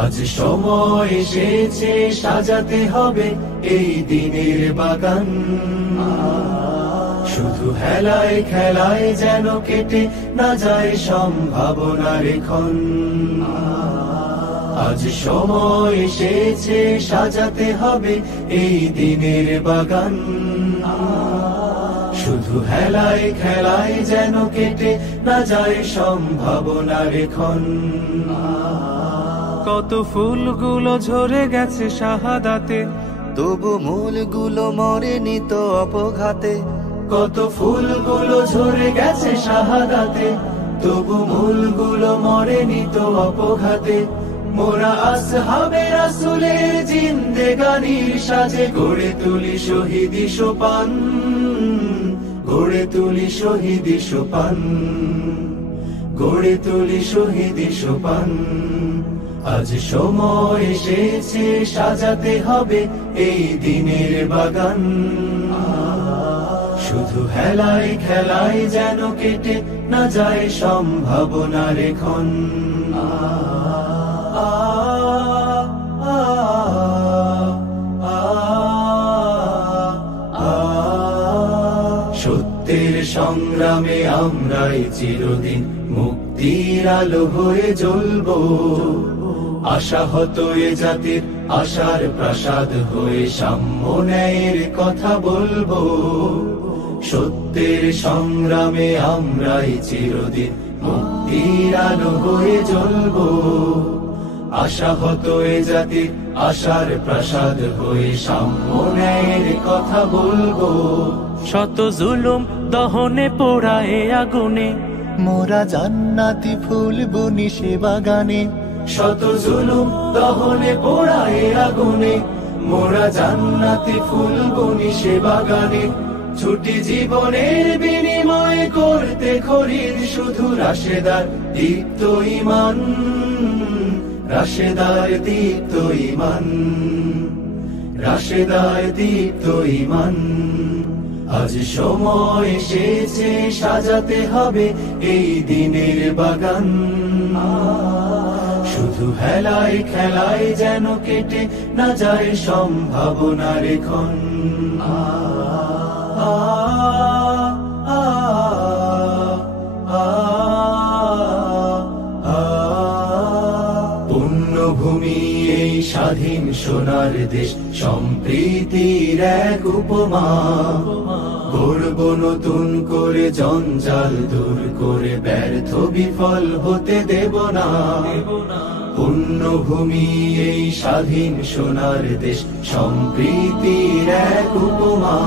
আজ সময় এসেছে সাজাতে হবে এই দিনের বাগান। শুধু হেলায় খেলায় যেন কেটে না যায় সম্ভাবনার ক্ষণ। আজ সময় এসেছে সাজাতে হবে এই দিনের বাগান। শুধু হেলায় খেলায় যেন কেটে না যায় সম্ভাবনার ক্ষণ। কত ফুলগুলো ঝরে গেছে শাহাদাতে, তবু মূলগুলো মরেনি তো অপঘাতে। কত ফুলগুলো ঝরে গেছে শাহাদাতে, তবু মূলগুলো মরেনি তো অপঘাতে। মোরা আসহাবে রাসূলের জিন্দেগানির সাজে গড়ে তুলি শহীদি সোপান, গড়ে তুলি শহীদি সোপান, গড়ে তুলি শহীদি সোপান। আজ সময় এসেছে সাজাতে হবে এই দিনের বাগান। শুধু হেলায় খেলায় যেন কেটে না যায় সম্ভাবনার ক্ষণ। সত্যের সংগ্রামে আমরাই চিরদিন মুক্তির আলো হয়ে জ্বলবো। আশাহত এ জাতির আশার প্রাসাদ হয়ে সাম্য ন্যায়ের কথা বলবো। সত্যের সংগ্রামে আমরাই চিরদিন মুক্তির আলো হয়ে জ্বলবো। আশাহত এ জাতির আশার প্রাসাদ হয়ে সাম্য ন্যায়ের কথা বলবো। শত জুলুম দহনে পোড়ায় আগুনে, মোরা জান্নাতি ফুল বুনি সে বাগানে। শত জুলুম দহনে পোড়ায় আগুনে, মোরা জান্নাতি ফুল বুনি সে বাগানে। ছুটি জীবনের বিনিময় করতে খরিদ শুধু রাশেদার দীপ্ত ঈমান, রাশেদার দীপ্ত ঈমান, রাশেদার দীপ্ত ঈমান। আজ সময় এসেছে সাজাতে হবে এই দিনের বাগান। শুধু হেলায় খেলায় যেন কেটে না যায় সম্ভাবনার ক্ষণ। পুণ্যভূমি এই স্বাধীন সোনার দেশ, সম্প্রীতির এক উপমা। গড়ব নতুন করে জঞ্জাল দূর করে, ব্যর্থ বিফল হতে দেব না। পুণ্যভূমি এই স্বাধীন সোনার দেশ, সম্প্রীতির এক উপমা।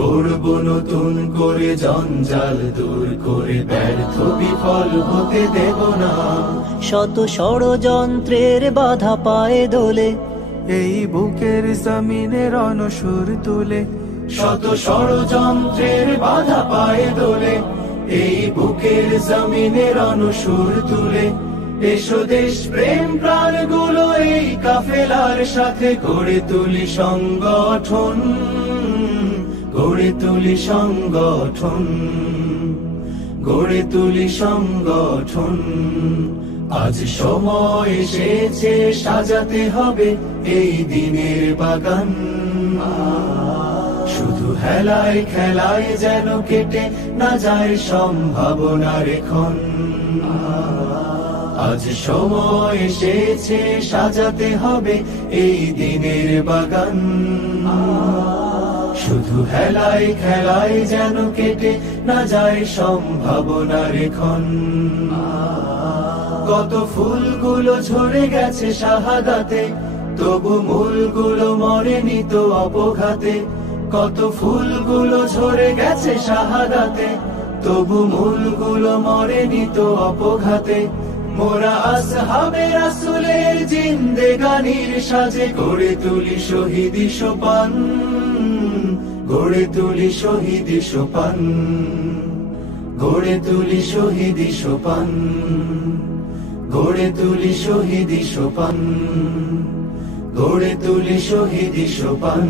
গড়ব নতুন করে জঞ্জাল দূর করে, ব্যর্থ বিফল হতে দেব না। শত ষড়যন্ত্রের বাধা পায়ে দোলে, এই বুকের জমিনে রণসুর তুলে। শত ষড়যন্ত্রের বাধা পায়ে দোলে, এই বুকের জমিনে রণসুর তুলে। এসো দেশ প্রেম প্রাণগুলো এই কাফেলার সাথে গড়ে তুলি সংগঠন, গড়ে তুলি সংগঠন, গড়ে তুলি সংগঠন। আজ সময় এসেছে সাজাতে হবে এই দিনের বাগান। শুধু হেলায় খেলায় যেন কেটে না যায় সম্ভাবনার ক্ষণ। আজ সময় এসেছে সাজাতে হবে এই দিনের বাগান। শুধু হেলায় খেলায় যেন কেটে না যায় সম্ভাবনার ক্ষণ। কত ফুলগুলো ঝরে গেছে শাহাদাতে, তবু মূলগুলো মরেনি তো অপঘাতে। কত ফুলগুলো ঝরে গেছে শাহাদাতে, তবু মূলগুলো মরেনি তো অপঘাতে। মোরা আসহাবে রাসূলের জিন্দেগানির সাজে গড়ে তুলি শহীদি সোপান, গড়ে তুলি শহীদি সোপান, গড়ে তুলি শহীদি সোপান, গড়ে তুলি শহীদি সোপান, গড়ে তুলি শহীদি সোপান।